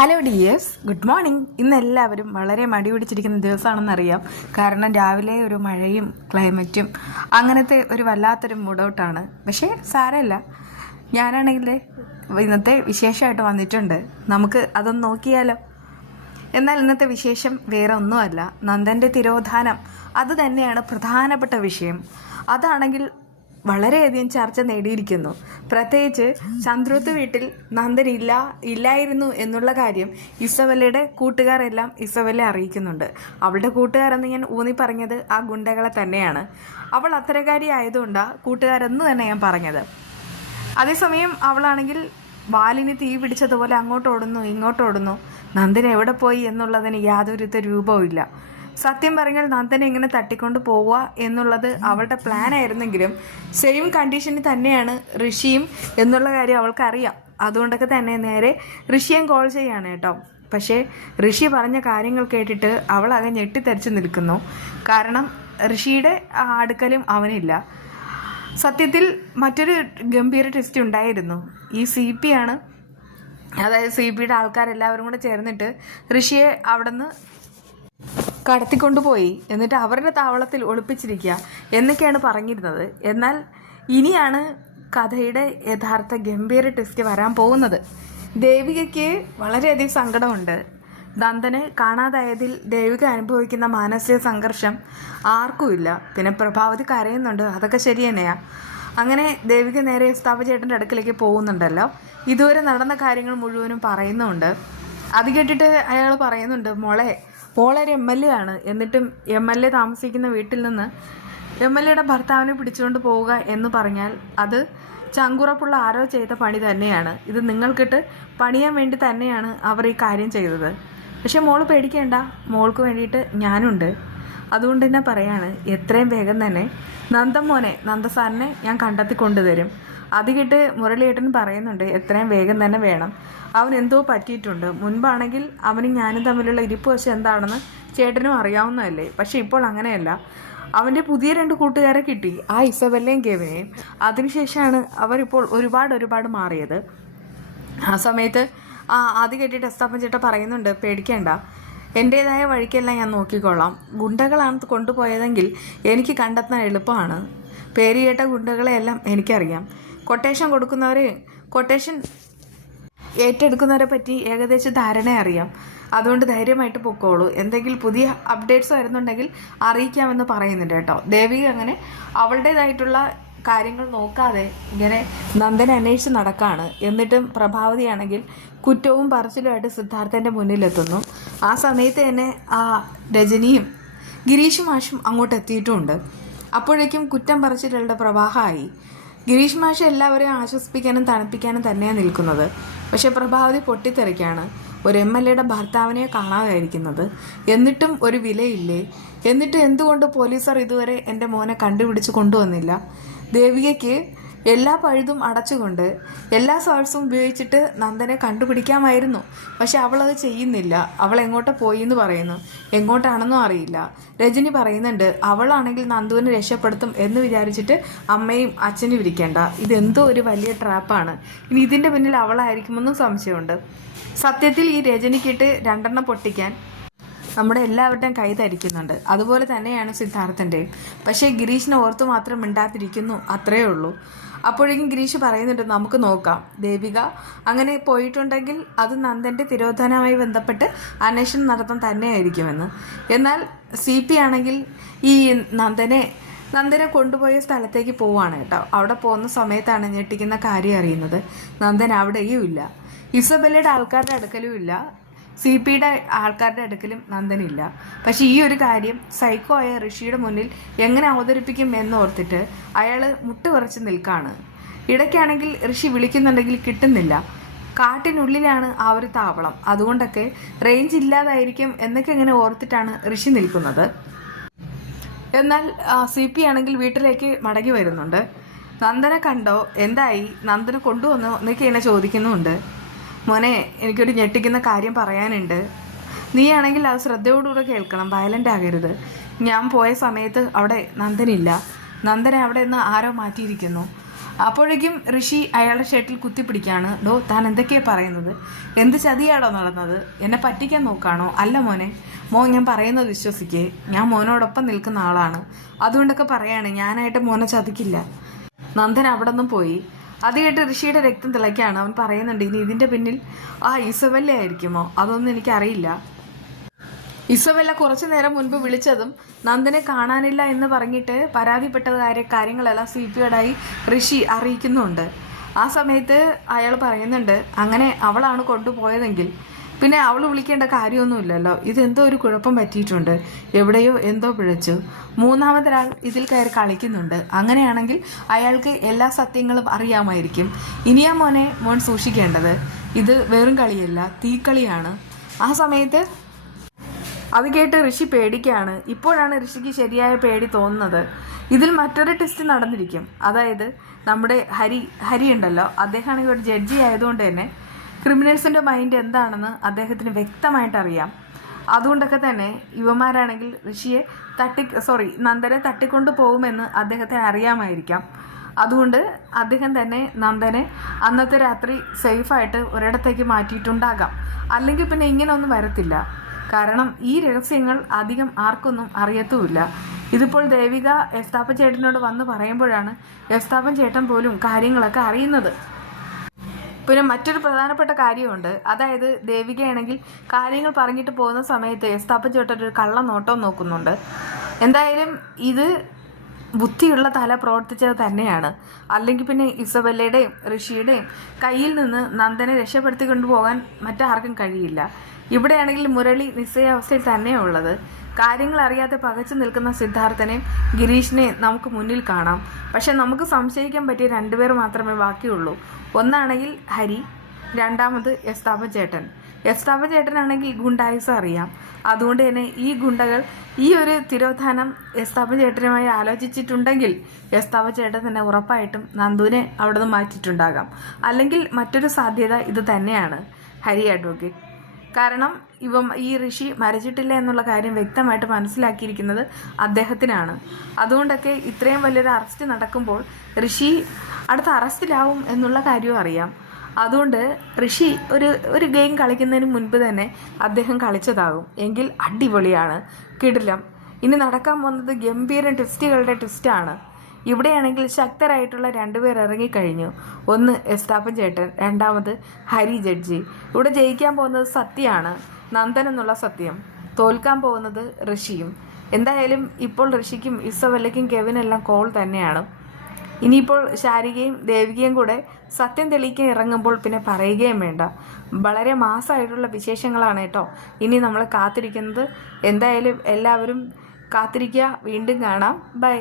Hello dears, good morning. ഇന്ന് എല്ലാവരും വളരെ മടി പിടിച്ചിരിക്കുന്ന ദിവസമാണെന്നറിയാം. കാരണം രാവിലെ ഒരു മഴയും ക്ലൈമറ്റും അങ്ങനത്തെ ഒരു വല്ലാത്തൊരു മൂഡൗട്ടാണ്. പക്ഷേ സാരമില്ല, ഞാനാണെങ്കിൽ ഇന്നത്തെ വിശേഷമായിട്ട് വന്നിട്ടുണ്ട്. നമുക്ക് അതൊന്ന് നോക്കിയാലോ. എന്നാൽ ഇന്നത്തെ വിശേഷം വേറെ ഒന്നുമല്ല, നന്ദൻ്റെ തിരോധാനം. അത് തന്നെയാണ് പ്രധാനപ്പെട്ട വിഷയം. അതാണെങ്കിൽ വളരെയധികം ചർച്ച നേടിയിരിക്കുന്നു. പ്രത്യേകിച്ച് ചന്ദ്രോത്ത് വീട്ടിൽ നന്ദൻ ഇല്ലായിരുന്നു എന്നുള്ള കാര്യം ഇസബെല്ലയുടെ കൂട്ടുകാരെല്ലാം ഇസബെല്ലെ അറിയിക്കുന്നുണ്ട്. അവളുടെ കൂട്ടുകാരെന്ന് ഞാൻ ഊന്നി പറഞ്ഞത് ആ ഗുണ്ടകളെ തന്നെയാണ്. അവൾ അത്തരക്കാരി ആയതുകൊണ്ടാണ് കൂട്ടുകാരെന്ന് തന്നെ ഞാൻ പറഞ്ഞത്. അതേസമയം അവളാണെങ്കിൽ വാലിന് തീ പിടിച്ചതുപോലെ അങ്ങോട്ടോടുന്നു ഇങ്ങോട്ടോടുന്നു. നന്ദൻ എവിടെ പോയി എന്നുള്ളതിന് യാതൊരു രൂപവും ഇല്ല. സത്യം പറഞ്ഞാൽ നന്ദനെ ഇങ്ങനെ തട്ടിക്കൊണ്ട് പോവുക എന്നുള്ളത് അവളുടെ പ്ലാൻ ആയിരുന്നെങ്കിലും സെയിം കണ്ടീഷനിൽ തന്നെയാണ് ഋഷിയും എന്നുള്ള കാര്യം അവൾക്കറിയാം. അതുകൊണ്ടൊക്കെ തന്നെ നേരെ ഋഷിയെ കോൾ ചെയ്യാണ് കേട്ടോ. പക്ഷേ ഋഷി പറഞ്ഞ കാര്യങ്ങൾ കേട്ടിട്ട് അവൾ ആകെ ഞെട്ടിത്തെറിച്ച് നിൽക്കുന്നു. കാരണം ഋഷിയുടെ അടുക്കലും അവനില്ല. സത്യത്തിൽ മറ്റൊരു ഗംഭീര ടെസ്റ്റ് ഉണ്ടായിരുന്നു. ഈ CP ആണ്, അതായത് CPയുടെ ആൾക്കാരെല്ലാവരും കൂടെ ചേർന്നിട്ട് ഋഷിയെ അവിടെ നിന്ന് കടത്തിക്കൊണ്ടുപോയി എന്നിട്ട് അവരുടെ താവളത്തിൽ ഒളിപ്പിച്ചിരിക്കുക എന്നൊക്കെയാണ് പറഞ്ഞിരുന്നത്. എന്നാൽ ഇനിയാണ് കഥയുടെ യഥാർത്ഥ ഗംഭീര ടെസ്റ്റ് വരാൻ പോകുന്നത്. ദേവികയ്ക്ക് വളരെയധികം സങ്കടമുണ്ട്. നന്ദനെ കാണാതായതിൽ ദേവിക അനുഭവിക്കുന്ന മാനസിക സംഘർഷം ആർക്കുമില്ല. പിന്നെ പ്രഭാവതി കരയുന്നുണ്ട്, അതൊക്കെ ശരി തന്നെയാണ്. അങ്ങനെ ദേവിക നേരെ സ്ഥാപചേട്ടൻ്റെ അടുക്കിലേക്ക് പോകുന്നുണ്ടല്ലോ. ഇതുവരെ നടന്ന കാര്യങ്ങൾ മുഴുവനും പറയുന്നുണ്ട്. അത് കേട്ടിട്ട് അയാൾ പറയുന്നുണ്ട്, മോളെ ഒരു MLA ആണ്, എന്നിട്ടും MLA താമസിക്കുന്ന വീട്ടിൽ നിന്ന് MLAയുടെ ഭർത്താവിനെ പിടിച്ചുകൊണ്ട് പോവുക എന്ന് പറഞ്ഞാൽ അത് ചങ്കുറപ്പുള്ള ആരോ ചെയ്ത പണി തന്നെയാണ്. ഇത് നിങ്ങൾക്കിട്ട് പണിയാൻ വേണ്ടി തന്നെയാണ് അവർ ഈ കാര്യം ചെയ്തത്. പക്ഷെ മോള് പേടിക്കേണ്ട, മോൾക്ക് വേണ്ടിയിട്ട് ഞാനുണ്ട്. അതുകൊണ്ട് തന്നെ പറയാണ്, എത്രയും വേഗം തന്നെ നന്ദസാറിനെ ഞാൻ കണ്ടെത്തി കൊണ്ടുതരും. അത് കേട്ട് മുരളിയേട്ടൻ പറയുന്നുണ്ട്, എത്രയും വേഗം തന്നെ വേണം. അവൻ എന്തോ പറ്റിയിട്ടുണ്ട്. മുൻപാണെങ്കിൽ അവനും ഞാനും തമ്മിലുള്ള ഇരിപ്പ് വശം എന്താണെന്ന് ചേട്ടനും അറിയാവുന്നതല്ലേ. പക്ഷെ ഇപ്പോൾ അങ്ങനെയല്ല. അവൻ്റെ പുതിയ 2 കൂട്ടുകാരെ കിട്ടി, ആ ഇസബെല്ലയും കെവിനെയും. അതിനുശേഷമാണ് അവരിപ്പോൾ ഒരുപാട് മാറിയത്. ആ സമയത്ത് അത് കേട്ടിട്ട് എസ്താപ്പൻ ചേട്ടൻ പറയുന്നുണ്ട്, പേടിക്കേണ്ട, എൻ്റേതായ വഴിക്കെല്ലാം ഞാൻ നോക്കിക്കൊള്ളാം. ഗുണ്ടകളാണ് കൊണ്ടുപോയതെങ്കിൽ എനിക്ക് കണ്ടെത്താൻ എളുപ്പമാണ്. പേര് കേട്ട ഗുണ്ടകളെയെല്ലാം എനിക്കറിയാം. കൊട്ടേഷൻ ഏറ്റെടുക്കുന്നവരെ പറ്റി ഏകദേശം ധാരണ അറിയാം. അതുകൊണ്ട് ധൈര്യമായിട്ട് പൊക്കോളൂ. എന്തെങ്കിലും പുതിയ അപ്ഡേറ്റ്സ് വരുന്നുണ്ടെങ്കിൽ അറിയിക്കാമെന്ന് പറയുന്നുണ്ട് കേട്ടോ. ദേവിക അങ്ങനെ അവളുടേതായിട്ടുള്ള കാര്യങ്ങൾ നോക്കാതെ ഇങ്ങനെ നന്ദനെ അന്വേഷിച്ച് നടക്കുകയാണ്. എന്നിട്ടും പ്രഭാവതിയാണെങ്കിൽ കുറ്റവും പറച്ചിലുമായിട്ട് സിദ്ധാർത്ഥൻ്റെ മുന്നിലെത്തുന്നു. ആ സമയത്ത് തന്നെ ആ രജനിയും ഗിരീഷ് മാഷും അങ്ങോട്ട് എത്തിയിട്ടുമുണ്ട്. അപ്പോഴേക്കും കുറ്റം പറച്ചിലുകളുടെ പ്രവാഹമായി. ഗിരീഷ് മാഷ് എല്ലാവരെയും ആശ്വസിപ്പിക്കാനും തണുപ്പിക്കാനും തന്നെയാണ് നിൽക്കുന്നത്. പക്ഷെ പ്രഭാവതി പൊട്ടിത്തെറിക്കാണ്. ഒരു MLAയുടെ ഭർത്താവിനെ കാണാതായിരിക്കുന്നത്, എന്നിട്ടും ഒരു വിലയില്ലേ? എന്നിട്ട് എന്തുകൊണ്ട് പോലീസർ ഇതുവരെ എൻ്റെ മോനെ കണ്ടുപിടിച്ച് കൊണ്ടുവന്നില്ല? ദേവികയ്ക്ക് എല്ലാ പഴുതും അടച്ചുകൊണ്ട് എല്ലാ സോഴ്സും ഉപയോഗിച്ചിട്ട് നന്ദനെ കണ്ടുപിടിക്കാമായിരുന്നു. പക്ഷെ അവളത് ചെയ്യുന്നില്ല. അവൾ എങ്ങോട്ട് പോയി എന്ന് പറയുന്നു, എങ്ങോട്ടാണെന്നും അറിയില്ല. രജനി പറയുന്നുണ്ട്, അവളാണെങ്കിൽ നന്ദുവിനെ രക്ഷപ്പെടുത്തും എന്ന് വിചാരിച്ചിട്ട് അമ്മയും അച്ഛനും ഇരിക്കേണ്ട. ഇതെന്തോ ഒരു വലിയ ട്രാപ്പാണ്. ഇനി ഇതിൻ്റെ പിന്നിൽ അവളായിരിക്കുമെന്നും സംശയമുണ്ട്. സത്യത്തിൽ ഈ രജനിക്കിട്ട് 2 പൊട്ടിക്കാൻ നമ്മുടെ എല്ലാവരുടെയും കൈ ധരിക്കുന്നുണ്ട്. അതുപോലെ തന്നെയാണ് സിദ്ധാർത്ഥൻ്റെയും. പക്ഷേ ഗിരീഷിനെ ഓർത്ത് മാത്രം മിണ്ടാതിരിക്കുന്നു, അത്രയേ ഉള്ളൂ. അപ്പോഴേക്കും ഗിരീഷ് പറയുന്നുണ്ട്, നമുക്ക് നോക്കാം. ദേവിക അങ്ങനെ പോയിട്ടുണ്ടെങ്കിൽ അത് നന്ദൻ്റെ തിരോധാനവുമായി ബന്ധപ്പെട്ട് അന്വേഷണം നടത്താൻ തന്നെയായിരിക്കുമെന്ന്. എന്നാൽ CP ആണെങ്കിൽ ഈ നന്ദനെ കൊണ്ടുപോയ സ്ഥലത്തേക്ക് പോവാണ് കേട്ടോ. അവിടെ പോകുന്ന സമയത്താണ് ഞെട്ടിക്കുന്ന കാര്യം അറിയുന്നത്. നന്ദൻ അവിടെയും ഇല്ല, ഇസബെല്ലയുടെ ആൾക്കാരുടെ അടുക്കലും ഇല്ല, CPയുടെ ആൾക്കാരുടെ അടുക്കലും നന്ദനില്ല. പക്ഷെ ഈ ഒരു കാര്യം സൈക്കോ ആയ ഋഷിയുടെ മുന്നിൽ എങ്ങനെ അവതരിപ്പിക്കും എന്നോർത്തിട്ട് അയാൾ മുട്ടുപറിച്ച് നിൽക്കുകയാണ്. ഇടയ്ക്കാണെങ്കിൽ ഋഷി വിളിക്കുന്നുണ്ടെങ്കിൽ കിട്ടുന്നില്ല. കാട്ടിനുള്ളിലാണ് ആ ഒരു താവളം, അതുകൊണ്ടൊക്കെ റേഞ്ച് ഇല്ലാതായിരിക്കും എന്നൊക്കെ ഇങ്ങനെ ഓർത്തിട്ടാണ് ഋഷി നിൽക്കുന്നത്. എന്നാൽ CP ആണെങ്കിൽ വീട്ടിലേക്ക് മടങ്ങി വരുന്നുണ്ട്. നന്ദനെ കണ്ടോ, എന്തായി, നന്ദനെ കൊണ്ടുവന്നോ എന്നൊക്കെ ഇങ്ങനെ ചോദിക്കുന്നുമുണ്ട്. മോനെ, എനിക്കൊരു ഞെട്ടിക്കുന്ന കാര്യം പറയാനുണ്ട്. നീയാണെങ്കിൽ അത് ശ്രദ്ധയോടുകൂടെ കേൾക്കണം, വയലൻ്റ് ആകരുത്. ഞാൻ പോയ സമയത്ത് അവിടെ നന്ദനില്ല. നന്ദനെ അവിടെ നിന്ന് ആരോ മാറ്റിയിരിക്കുന്നു. അപ്പോഴേക്കും ഋഷി അയാളുടെ ഷർട്ടിൽ കുത്തിപ്പിടിക്കുകയാണ്. ഡോ, താൻ എന്തൊക്കെയാണ് പറയുന്നത്? എന്ത് ചതിയാണോ നടന്നത്? എന്നെ പറ്റിക്കാൻ നോക്കാണോ? അല്ല മോനെ, ഞാൻ പറയുന്നത് വിശ്വസിക്കേ. ഞാൻ മോനോടൊപ്പം നിൽക്കുന്ന ആളാണ്. അതുകൊണ്ടൊക്കെ പറയാണ്, ഞാനായിട്ട് മോനെ ചതിക്കില്ല. നന്ദൻ അവിടെ നിന്നും പോയി. അത് കേട്ട് ഋഷിയുടെ രക്തം തിളയ്ക്കാണ്. അവൻ പറയുന്നുണ്ട്, ഇനി ഇതിൻ്റെ പിന്നിൽ ഇസബെല്ല ആയിരിക്കുമോ? അതൊന്നും എനിക്കറിയില്ല. ഇസബെല്ല കുറച്ചു നേരം മുൻപ് വിളിച്ചതും നന്ദനെ കാണാനില്ല എന്ന് പറഞ്ഞിട്ട് പരാതിപ്പെട്ട കാര്യങ്ങളെല്ലാം CPയോടായി ഋഷി അറിയിക്കുന്നുണ്ട്. ആ സമയത്ത് അയാൾ പറയുന്നുണ്ട്, അങ്ങനെ അവളാണ് കൊണ്ടുപോയതെങ്കിൽ പിന്നെ അവൾ വിളിക്കേണ്ട കാര്യമൊന്നുമില്ലല്ലോ. ഇതെന്തോ ഒരു കുഴപ്പം പറ്റിയിട്ടുണ്ട്, എവിടെയോ എന്തോ പിഴച്ചു. മൂന്നാമതൊരാൾ ഇതിൽ കയറി കളിക്കുന്നുണ്ട്. അങ്ങനെയാണെങ്കിൽ അയാൾക്ക് എല്ലാ സത്യങ്ങളും അറിയാമായിരിക്കും. ഇനിയാ മോൻ സൂക്ഷിക്കേണ്ടത്. ഇത് വെറും കളിയല്ല, തീക്കളിയാണ്. ആ സമയത്ത് അത് കേട്ട് ഋഷി പേടിക്കുകയാണ്. ഇപ്പോഴാണ് ഋഷിക്ക് ശരിയായ പേടി തോന്നുന്നത്. ഇതിൽ മറ്റൊരു ടെസ്റ്റ് നടന്നിരിക്കും. അതായത് നമ്മുടെ ഹരി ഉണ്ടല്ലോ, അദ്ദേഹമാണെങ്കിൽ ഒരു ജഡ്ജി ആയതുകൊണ്ട് തന്നെ ക്രിമിനൽസിൻ്റെ മൈൻഡ് എന്താണെന്ന് അദ്ദേഹത്തിന് വ്യക്തമായിട്ട് അറിയാം. അതുകൊണ്ടൊക്കെ തന്നെ യുവമാരാണെങ്കിൽ നന്ദനെ തട്ടിക്കൊണ്ടു പോകുമെന്ന് അദ്ദേഹത്തിന് അറിയാമായിരിക്കാം. അതുകൊണ്ട് അദ്ദേഹം തന്നെ നന്ദനെ അന്നത്തെ രാത്രി സേഫായിട്ട് ഒരിടത്തേക്ക് മാറ്റിയിട്ടുണ്ടാകാം. അല്ലെങ്കിൽ പിന്നെ ഇങ്ങനെയൊന്നും വരത്തില്ല. കാരണം ഈ രഹസ്യങ്ങൾ അധികം ആർക്കൊന്നും അറിയത്തുമില്ല. ഇതിപ്പോൾ ദേവിക എസ്താപ്പൻ ചേട്ടനോട് വന്ന് പറയുമ്പോഴാണ് എസ്താപ്പൻ ചേട്ടൻ പോലും കാര്യങ്ങളൊക്കെ അറിയുന്നത്. പിന്നെ മറ്റൊരു പ്രധാനപ്പെട്ട കാര്യമുണ്ട്. അതായത് ദേവികയാണെങ്കിൽ കാര്യങ്ങൾ പറഞ്ഞിട്ട് പോകുന്ന സമയത്ത് എസ്താപ്പൻ ചേട്ടൻ ഒരു കള്ള നോട്ടം നോക്കുന്നുണ്ട്. എന്തായാലും ഇത് ബുദ്ധിയുള്ള തല പ്രവർത്തിച്ചത് തന്നെയാണ്. അല്ലെങ്കിൽ പിന്നെ ഇസബെല്ലയുടെയും ഋഷിയുടെയും കയ്യിൽ നിന്ന് നന്ദനെ രക്ഷപ്പെടുത്തി കൊണ്ടുപോകാൻ മറ്റാർക്കും കഴിയില്ല. ഇവിടെയാണെങ്കിൽ മുരളി നിശ്ചയാവസ്ഥയിൽ തന്നെയാണ് ഉള്ളത്. കാര്യങ്ങൾ അറിയാതെ പകച്ചു നിൽക്കുന്ന സിദ്ധാർത്ഥനെയും ഗിരീഷിനെയും നമുക്ക് മുന്നിൽ കാണാം. പക്ഷെ നമുക്ക് സംശയിക്കാൻ പറ്റിയ രണ്ടുപേർ മാത്രമേ ബാക്കിയുള്ളൂ. ഒന്നാണെങ്കിൽ ഹരി, രണ്ടാമത് എസ്താപ്പൻ ചേട്ടനാണെങ്കിൽ ഗുണ്ടായുസം അറിയാം. അതുകൊണ്ട് തന്നെ ഈ ഗുണ്ടകൾ ഈ ഒരു തിരോധാനം എസ്താപ്പൻ ചേട്ടനുമായി ആലോചിച്ചിട്ടുണ്ടെങ്കിൽ എസ്താപ്പൻ ചേട്ടൻ തന്നെ ഉറപ്പായിട്ടും നന്ദുവിനെ അവിടെ നിന്ന് മാറ്റിയിട്ടുണ്ടാകാം. അല്ലെങ്കിൽ മറ്റൊരു സാധ്യത ഇത് തന്നെയാണ്, ഹരി അഡ്വക്കേറ്റ്. കാരണം ഈ ഋഷി മരിച്ചിട്ടില്ല എന്നുള്ള കാര്യം വ്യക്തമായിട്ട് മനസ്സിലാക്കിയിരിക്കുന്നത് അദ്ദേഹത്തിനാണ്. അതുകൊണ്ടൊക്കെ ഇത്രയും വലിയൊരു അറസ്റ്റ് നടക്കുമ്പോൾ ഋഷി അടുത്ത അറസ്റ്റിലാവും എന്നുള്ള കാര്യവും അറിയാം. അതുകൊണ്ട് ഋഷി ഒരു ഗെയിം കളിക്കുന്നതിന് മുൻപ് തന്നെ അദ്ദേഹം കളിച്ചതാകും. എങ്കിൽ അടിപൊളിയാണ്, കിടിലം. ഇനി നടക്കാൻ പോകുന്നത് ഗംഭീര ട്വിസ്റ്റുകളുടെ ട്വിസ്റ്റാണ്. ഇവിടെയാണെങ്കിൽ ശക്തരായിട്ടുള്ള രണ്ടുപേർ ഇറങ്ങിക്കഴിഞ്ഞു. ഒന്ന് എസ്താപ്പൻ ചേട്ടൻ, രണ്ടാമത് ഹരി ജഡ്ജി. ഇവിടെ ജയിക്കാൻ പോകുന്നത് സത്യമാണ്, നന്ദൻ എന്നുള്ള സത്യം. തോൽക്കാൻ പോകുന്നത് ഋഷിയും. എന്തായാലും ഇപ്പോൾ ഋഷിക്കും ഇസബെല്ലയ്ക്കും കെവിനെല്ലാം കോൾ തന്നെയാണ്. ഇനിയിപ്പോൾ ശാരികയും ദേവികയും കൂടെ സത്യം തെളിയിക്കാൻ ഇറങ്ങുമ്പോൾ പിന്നെ പറയുകയും വേണ്ട. വളരെ മാസമായിട്ടുള്ള വിശേഷങ്ങളാണ് കേട്ടോ ഇനി നമ്മൾ കാത്തിരിക്കുന്നത്. എന്തായാലും എല്ലാവരും കാത്തിരിക്കുക. വീണ്ടും കാണാം. ബൈ.